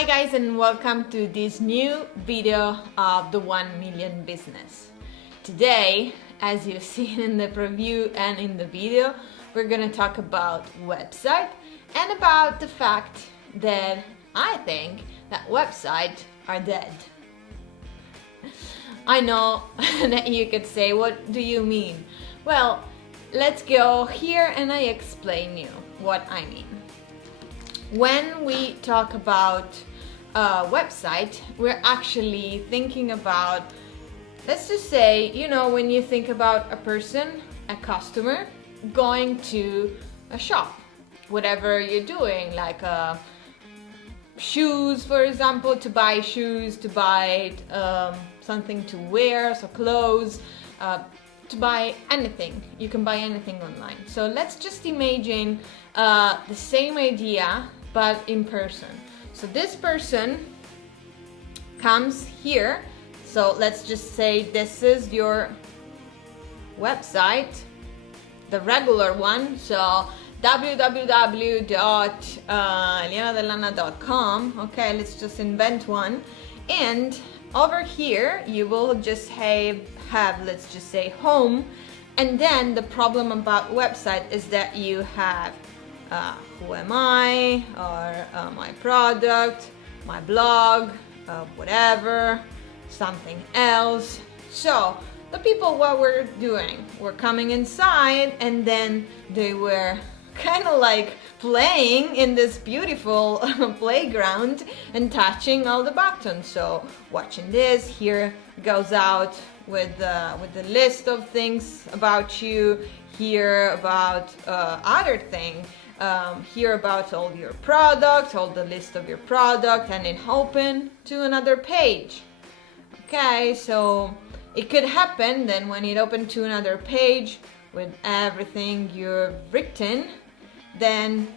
Hi guys, and welcome to this new video of the 1 million business. Today, as you've seen in the preview and in the video, we're gonna talk about website and about the fact that I think that websites are dead. I know that you could say, what do you mean? Well, let's go here and I explain you what I mean. When we talk about a website, we're actually thinking about, let's just say, when you think about a person, a customer, going to a shop, whatever you're doing, like shoes, for example, to buy shoes, to buy something to wear, so clothes, to buy anything. You can buy anything online. So let's just imagine the same idea but in person. So this person comes here. So let's just say this is your website, the regular one. So www.elianadellana.com. Okay, let's just invent one. And over here you will just have let's just say home. And then the problem about website is that you have who am I, or my product, my blog, whatever, something else. So the people, what we're doing, we're coming inside and then they were kind of like playing in this beautiful playground and touching all the buttons. So watching this, here goes out with the list of things about you, here about other things, here about all your products, all the list of your product, and it open to another page. Okay, so it could happen then when it opened to another page with everything you've written, then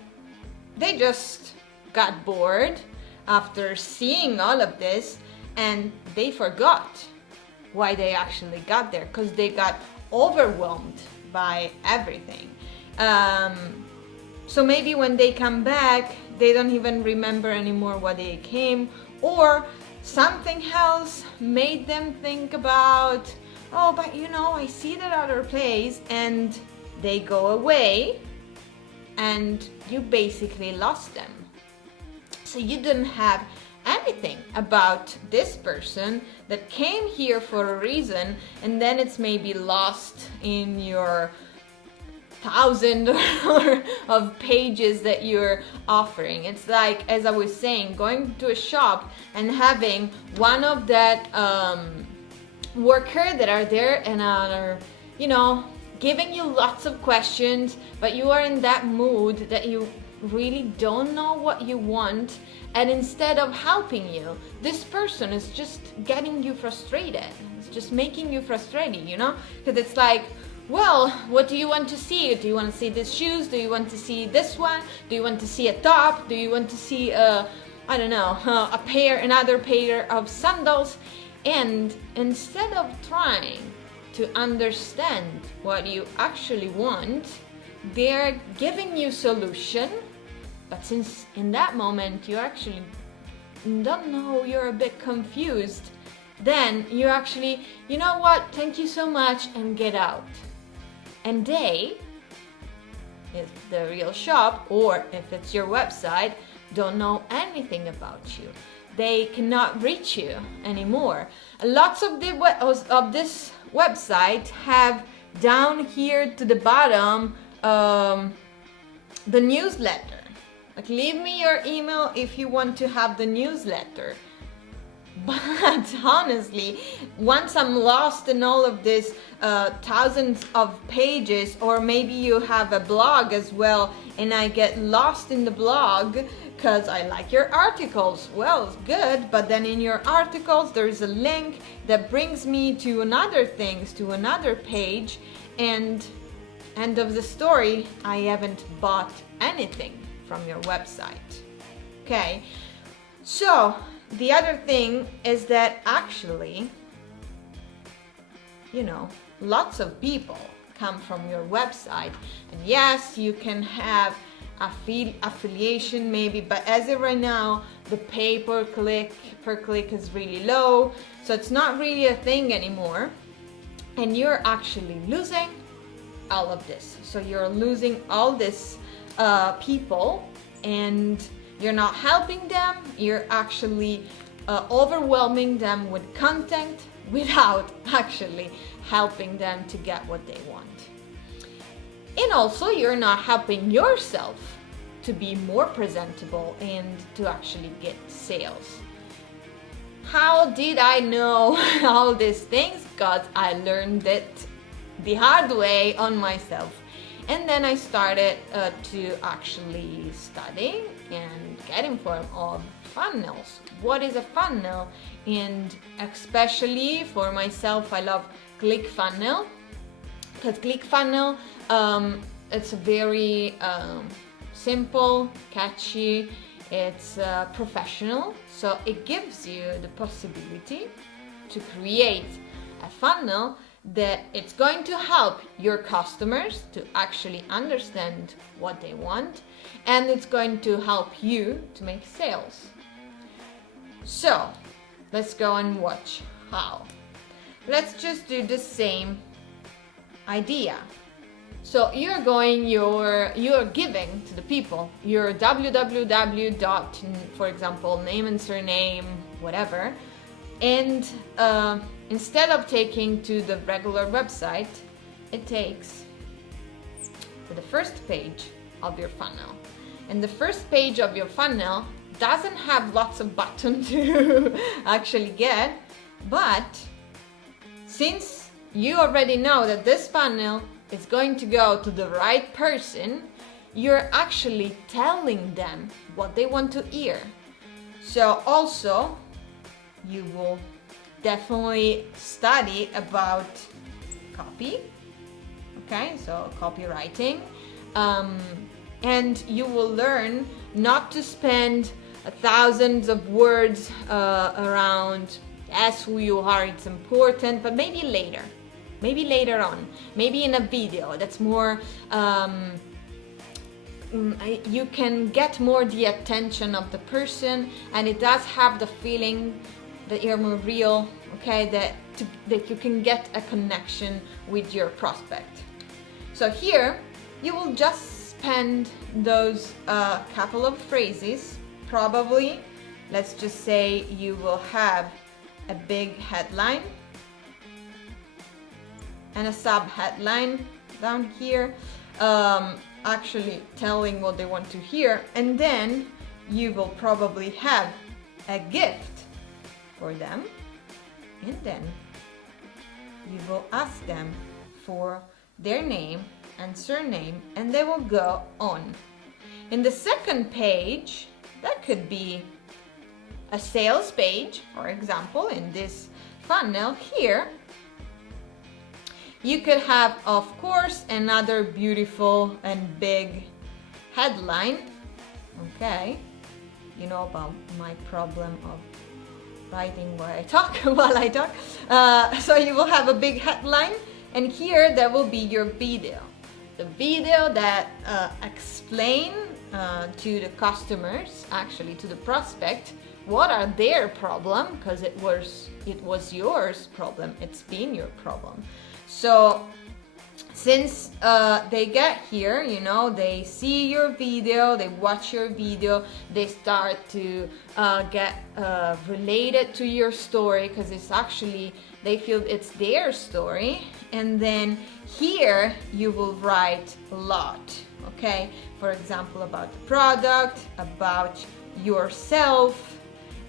they just got bored after seeing all of this and they forgot why they actually got there, because they got overwhelmed by everything. So maybe when they come back, they don't even remember anymore why they came, or something else made them think about, oh, but I see that other place, and they go away and you basically lost them. So you didn't have anything about this person that came here for a reason, and then it's maybe lost in your thousand of pages that you're offering. It's like, as I was saying, going to a shop and having one of that worker that are there and are giving you lots of questions, but you are in that mood that you really don't know what you want, and instead of helping you, this person is just getting you frustrated. It's just making you frustrated, because it's like, well, what do you want to see? Do you want to see these shoes? Do you want to see this one? Do you want to see a top? Do you want to see another pair of sandals? And instead of trying to understand what you actually want, they're giving you solution, but since in that moment you actually don't know, you're a bit confused, then you actually, you know what, thank you so much, and get out. And they, if the real shop or if it's your website, don't know anything about you. They cannot reach you anymore. Lots of this website have down here to the bottom the newsletter. Like, leave me your email if you want to have the newsletter. But honestly, once I'm lost in all of this thousands of pages, or maybe you have a blog as well and I get lost in the blog because I like your articles, well, it's good, but then in your articles there's a link that brings me to another things, to another page, and end of the story, I haven't bought anything from your website. Okay, so the other thing is that actually, lots of people come from your website, and yes, you can have affiliation maybe, but as of right now, the pay per click is really low, so it's not really a thing anymore, and you're actually losing all of this. So you're losing all this people, and you're not helping them. You're actually overwhelming them with content without actually helping them to get what they want. And also, you're not helping yourself to be more presentable and to actually get sales. How did I know all these things? Because I learned it the hard way on myself. And then I started to actually study and get informed of funnels. What is a funnel? And especially for myself, I love ClickFunnels, because ClickFunnels, it's a very simple, catchy, it's professional, so it gives you the possibility to create a funnel that it's going to help your customers to actually understand what they want, and it's going to help you to make sales. So let's go and watch how. Let's just do the same idea. So you're giving to the people your www dot, for example, name and surname, whatever, and instead of taking to the regular website, it takes to the first page of your funnel. And the first page of your funnel doesn't have lots of buttons to actually get, but since you already know that this funnel is going to go to the right person, you're actually telling them what they want to hear. So also, you will definitely study about copy, okay, so copywriting, and you will learn not to spend thousands of words around as who you are, it's important, but maybe later on, maybe in a video that's more, you can get more the attention of the person, and it does have the feeling that you're more real, okay, that you can get a connection with your prospect. So here, you will just spend those couple of phrases, probably, let's just say you will have a big headline and a sub-headline down here, actually telling what they want to hear, and then you will probably have a gift for them, and then you will ask them for their name and surname, and they will go on. In the second page, that could be a sales page, for example, in this funnel here. You could have, of course, another beautiful and big headline. Okay, you know about my problem of writing while I talk. So you will have a big headline, and here there will be your video. The video that explain to the customers, actually to the prospect, what are their problem, because it was yours problem, it's been your problem. So since they get here, you know, they see your video, they watch your video, they start to get related to your story, because it's actually, they feel it's their story. And then here you will write a lot, okay? For example, about the product, about yourself,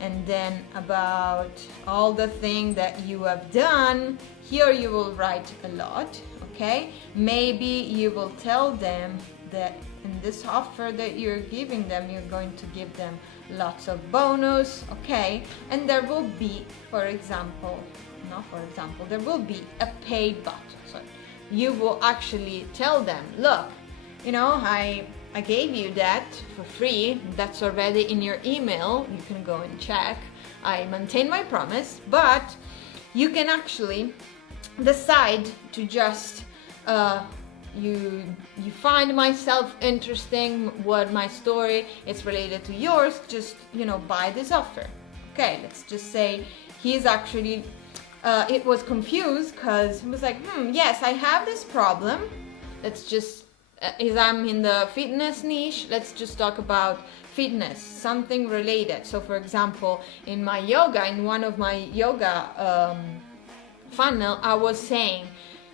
and then about all the things that you have done. Here you will write a lot, okay? Maybe you will tell them that in this offer that you're giving them, you're going to give them lots of bonus, okay? And there will be, there will be a pay button. So you will actually tell them, look, you know, I gave you that for free, that's already in your email, you can go and check. I maintain my promise, but you can actually decide to just you find myself interesting, what my story is related to yours, just, buy this offer. Okay, let's just say he's actually, it was confused because he was like, yes, I have this problem. Let's just, as I'm in the fitness niche, let's just talk about fitness, something related. So for example, in one of my yoga funnel, I was saying,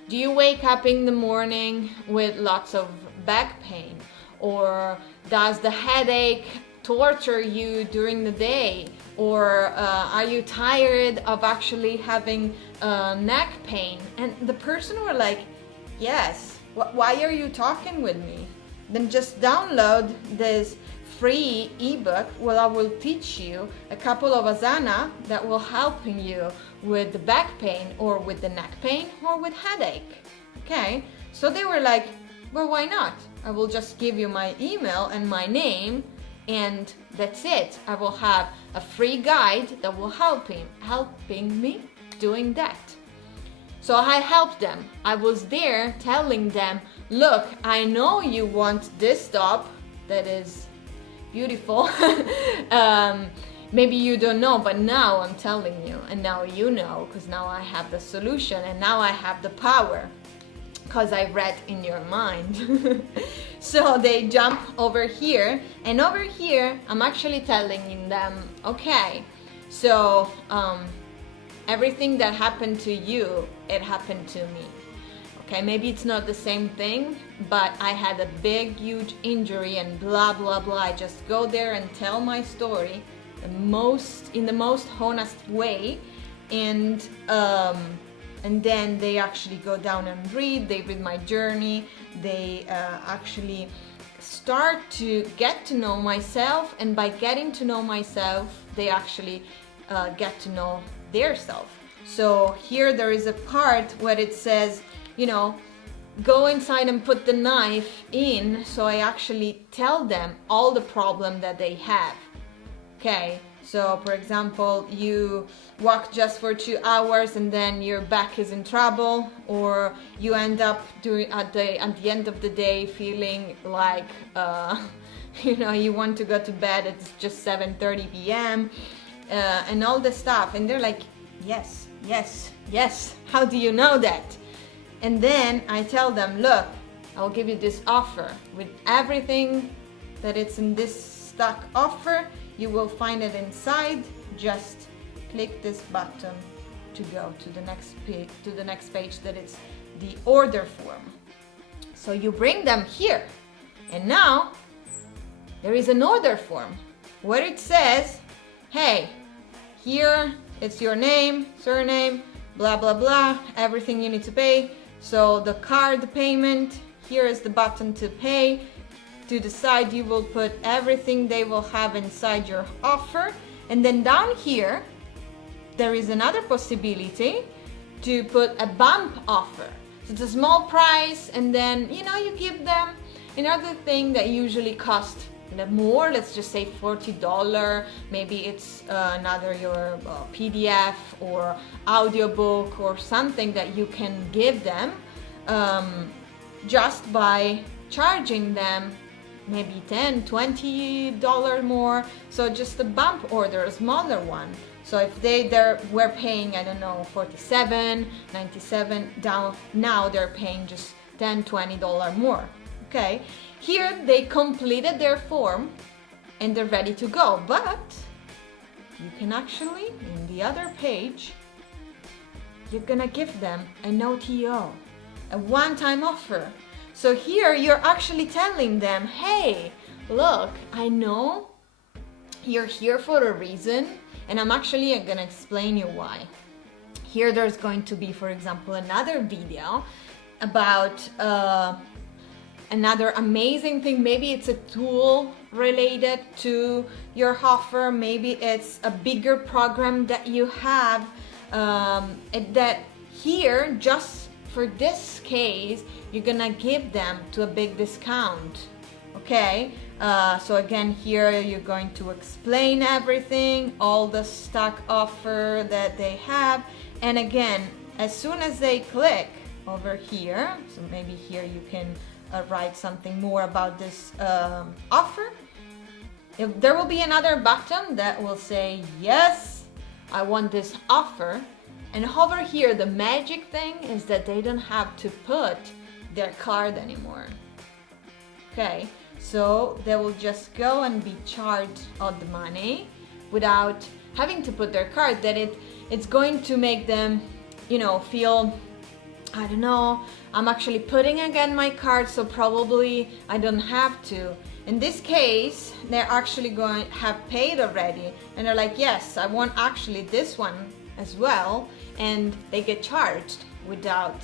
do you wake up in the morning with lots of back pain? Or does the headache torture you during the day? Or are you tired of actually having neck pain? And the person were like, yes, why are you talking with me? Then just download this free ebook where I will teach you a couple of asana that will helping you with the back pain or with the neck pain or with headache. Okay, so they were like, well, why not? I will just give you my email and my name, and that's it. I will have a free guide that will helping me doing that. So I helped them. I was there telling them, look, I know you want this top that is beautiful. Maybe you don't know, but now I'm telling you, and now you know, because now I have the solution, and now I have the power, because I read in your mind. So they jump over here, and over here I'm actually telling them, okay, so everything that happened to you, it happened to me. Okay, maybe it's not the same thing, but I had a big, huge injury and blah, blah, blah. I just go there and tell my story in the most honest way, and then they actually go down and they read my journey, they actually start to get to know myself, and by getting to know myself, they actually get to know their self. So here there is a part where it says, go inside and put the knife in. So I actually tell them all the problem that they have. Okay, so for example, you walk just for 2 hours and then your back is in trouble, or you end up at the end of the day feeling like you want to go to bed. It's just 7:30 p.m. And all the stuff, and they're like, yes, how do you know that? And then I tell them, look, I'll give you this offer with everything that it's in this stock offer. You will find it inside. Just click this button to go to the next page that is the order form. So you bring them here, and now there is an order form where it says, hey, here it's your name, surname, blah, blah, blah, everything you need to pay. So the card payment, here is the button to pay. To the side, you will put everything they will have inside your offer. And then down here, there is another possibility to put a bump offer. So it's a small price, and then, you give them another thing that usually costs more, let's just say $40. Maybe it's another your PDF or audiobook or something that you can give them just by charging them maybe $10, $20 more. So just a bump order, a smaller one. So if they were paying, I don't know, $47, $97, now they're paying just $10, $20 more. Okay, here they completed their form and they're ready to go, but you can actually, in the other page, you're gonna give them an OTO, a one-time offer. So here you're actually telling them, hey, look, I know you're here for a reason, and I'm gonna explain you why. Here there's going to be, for example, another video about another amazing thing. Maybe it's a tool related to your offer, maybe it's a bigger program that you have, that here, just for this case, you're gonna give them to a big discount. Okay, so again, here you're going to explain everything, all the stock offer that they have, and again, as soon as they click over here. So maybe here you can write something more about this offer. There will be another button that will say, yes, I want this offer. And over here, the magic thing is that they don't have to put their card anymore. Okay, so they will just go and be charged all the money without having to put their card. That it's going to make them, feel, I don't know, I'm actually putting again my card, so probably I don't have to. In this case, they're actually going to have paid already, and they're like, yes, I want actually this one as well, and they get charged without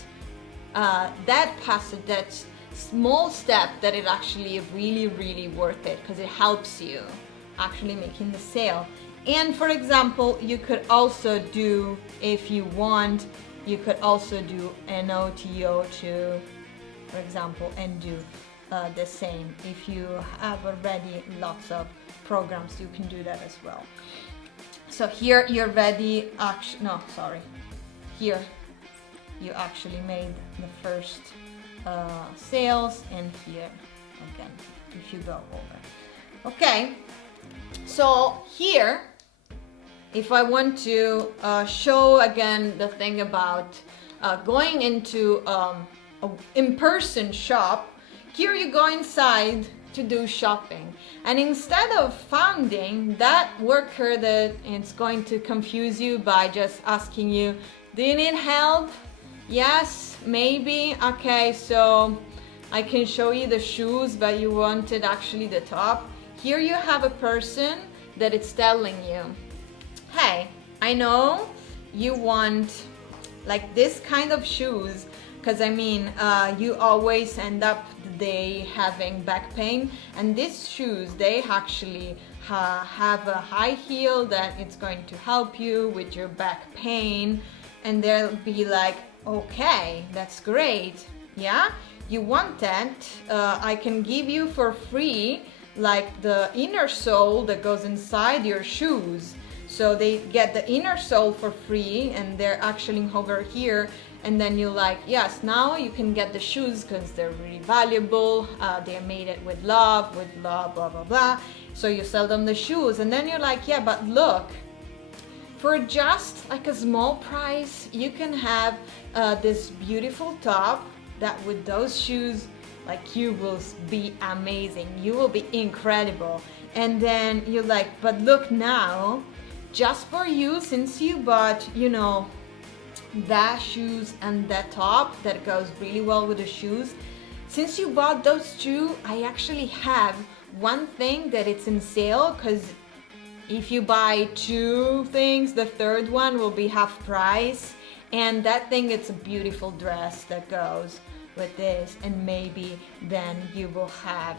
that small step, that it actually really, really worth it, because it helps you actually making the sale. And for example, you could also do, if you want, you could also do an OTO too, for example, and do the same. If you have already lots of programs, you can do that as well. So here you're ready, here you actually made the first sales, and here again, if you go over. Okay, so here, if I want to show again the thing about going into an in-person shop, here you go inside to do shopping. And instead of finding that worker that is going to confuse you by just asking you, do you need help? Yes, maybe. Okay, so I can show you the shoes, but you wanted actually the top. Here you have a person that is telling you, hey, I know you want like this kind of shoes, because you always end up the day having back pain, and these shoes, they actually have a high heel that it's going to help you with your back pain. And they'll be like, okay, that's great. Yeah, you want that? I can give you for free like the inner sole that goes inside your shoes. So they get the inner sole for free, and they're actually over here. And then you're like, yes, now you can get the shoes because they're really valuable. They made it with love, blah, blah, blah. So you sell them the shoes, and then you're like, yeah, but look, for just like a small price, you can have this beautiful top that with those shoes, like, you will be amazing. You will be incredible. And then you're like, but look now, just for you, since you bought, that shoes and that top that goes really well with the shoes, since you bought those two, I actually have one thing that it's in sale, because if you buy two things, the third one will be half price. And that thing, it's a beautiful dress that goes with this, and maybe then you will have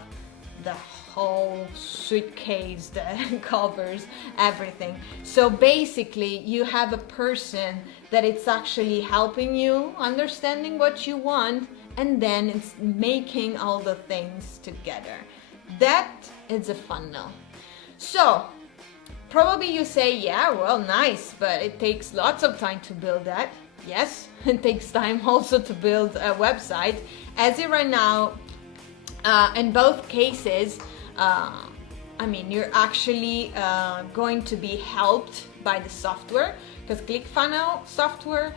the whole suitcase that covers everything. So basically, you have a person that it's actually helping you understanding what you want, and then it's making all the things together. That is a funnel. So probably you say, yeah, well, nice, but it takes lots of time to build that. Yes, it takes time also to build a website. As of right now, in both cases, you're actually going to be helped by the software, because ClickFunnels software,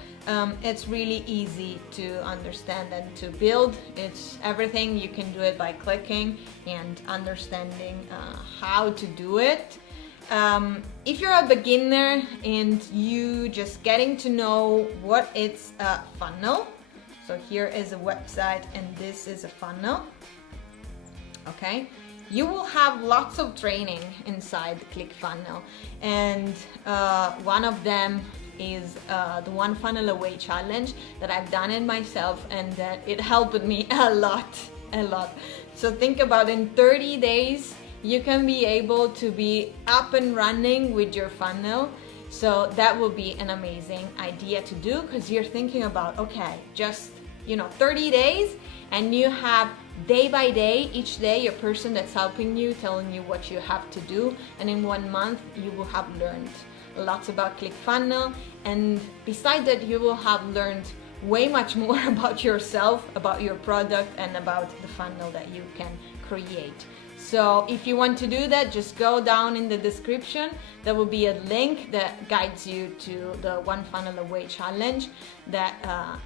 it's really easy to understand and to build. It's everything. You can do it by clicking and understanding how to do it. If you're a beginner and you just getting to know what it's a funnel, so here is a website and this is a funnel, okay? You will have lots of training inside ClickFunnels, and one of them is the One Funnel Away challenge that I've done it myself, and that it helped me a lot. So think about, in 30 days, you can be able to be up and running with your funnel. So that will be an amazing idea to do, because you're thinking about, okay, just 30 days, and you have day by day, each day, a person that's helping you, telling you what you have to do, and in 1 month you will have learned lots about ClickFunnels, and besides that, you will have learned way much more about yourself, about your product, and about the funnel that you can create. So if you want to do that, just go down in the description. There will be a link that guides you to the One Funnel Away challenge. That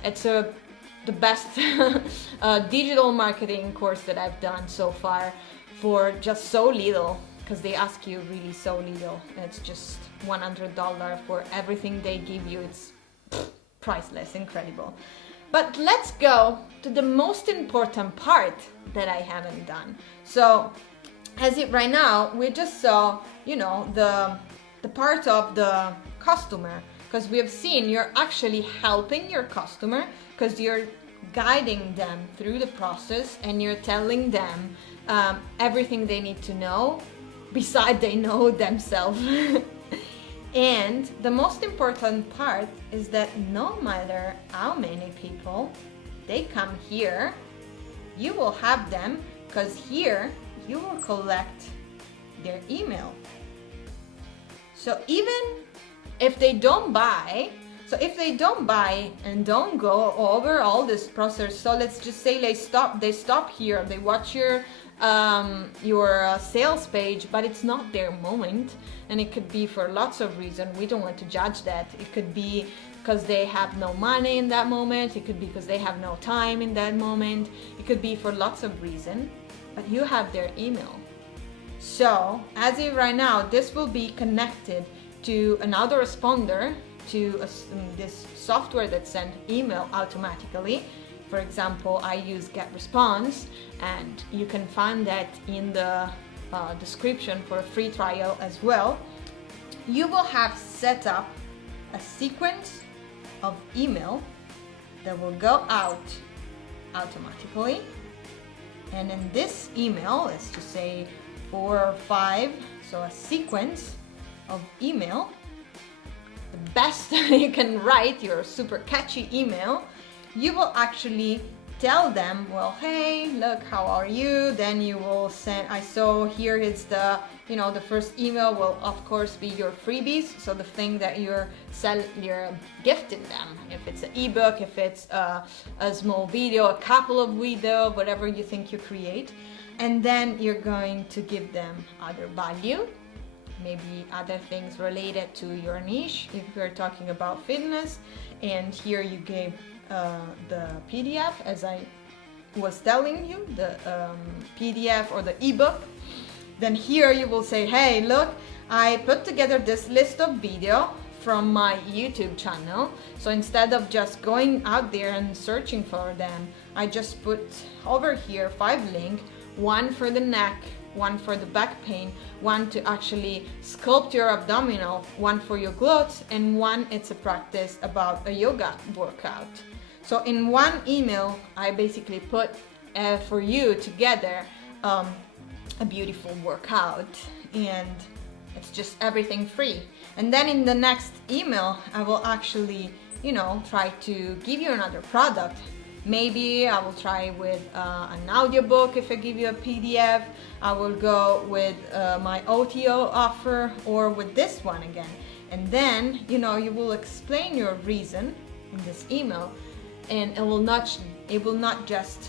it's the best digital marketing course that I've done so far for just so little, because they ask you really so little. It's just $100 for everything they give you. It's priceless, incredible. But let's go to the most important part that I haven't done. So as it right now, we just saw, you know, the part of the customer, because we have seen you're actually helping your customer, because you're guiding them through the process and you're telling them everything they need to know, besides they know themselves. And the most important part is that no matter how many people they come here, you will have them, because here you will collect their email. So even if they don't buy, and don't go over all this process, so let's just say they stop here, they watch your sales page, but it's not their moment, and it could be for lots of reasons. We don't want to judge that. It could be because they have no money in that moment, it could be because they have no time in that moment, it could be for lots of reasons, but you have their email. So as of right now, this will be connected to an autoresponder, to this software that sends email automatically. For example, I use GetResponse, and you can find that in the description for a free trial as well. You will have set up a sequence of email that will go out automatically, and in this email, let's just say 4 or 5, so a sequence of email, the best you can write, your super catchy email. You will actually tell them, well, hey, look, how are you? Then you will send, I saw here is the, you know, the first email will of course be your freebies. So the thing that you're gifting them. If it's an ebook, if it's a small video, a couple of video, whatever you think you create. And then you're going to give them other value, maybe other things related to your niche, if you're talking about fitness. And here you gave the PDF, as I was telling you, the PDF or the ebook. Then here you will say, hey, look, I put together this list of video from my YouTube channel. So instead of just going out there and searching for them, I just put over here 5 links, one for the neck, one for the back pain, one to actually sculpt your abdominal, one for your glutes, and one it's a practice about a yoga workout. So in one email, I basically put for you together a beautiful workout, and it's just everything free. And then in the next email, I will actually, you know, try to give you another product. Maybe I will try with an audiobook if I give you a PDF. I will go with my OTO offer, or with this one again. And then, you know, you will explain your reason in this email, and it will not just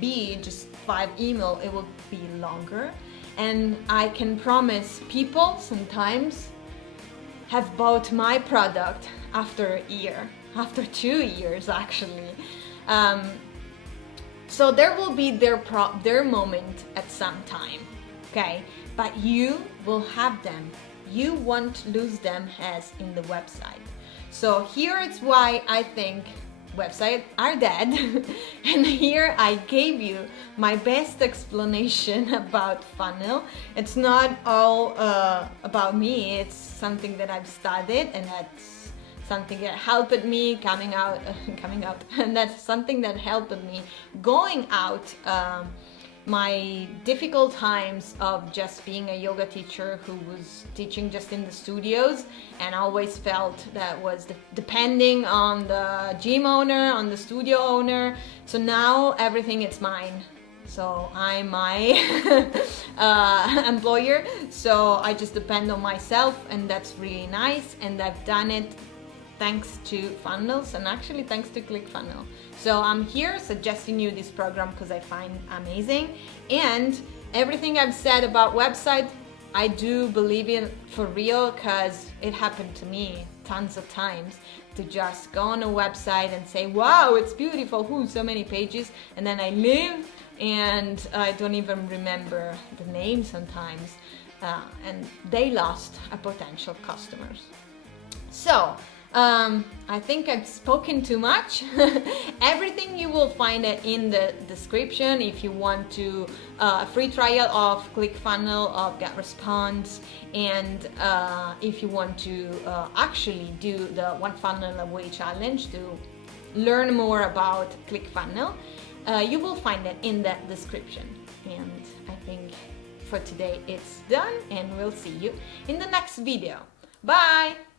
be just 5 email, it will be longer. And I can promise people sometimes have bought my product after a year, after 2 years actually. So there will be their moment at some time, okay? But you will have them. You won't lose them as in the website. So here it's why I think websites are dead. And here I gave you my best explanation about funnel. It's not all about me. It's something that I've studied, and that's something that helped me coming out, and that's something that helped me going out my difficult times of just being a yoga teacher who was teaching just in the studios, and always felt that was depending on the gym owner, on the studio owner. So now everything is mine. So I'm my employer, so I just depend on myself, and that's really nice. And I've done it thanks to funnels and actually thanks to ClickFunnels. So I'm here suggesting you this program because I find amazing, and everything I've said about website, I do believe in for real, because it happened to me tons of times to just go on a website and say, wow, it's beautiful, so many pages, and then I leave and I don't even remember the name sometimes, and they lost a potential customers. So I think I've spoken too much. Everything you will find it in the description if you want to a free trial of ClickFunnels, of GetResponse, and if you want to actually do the One Funnel Away challenge to learn more about ClickFunnels, you will find it in the description. And I think for today it's done, and we'll see you in the next video. Bye!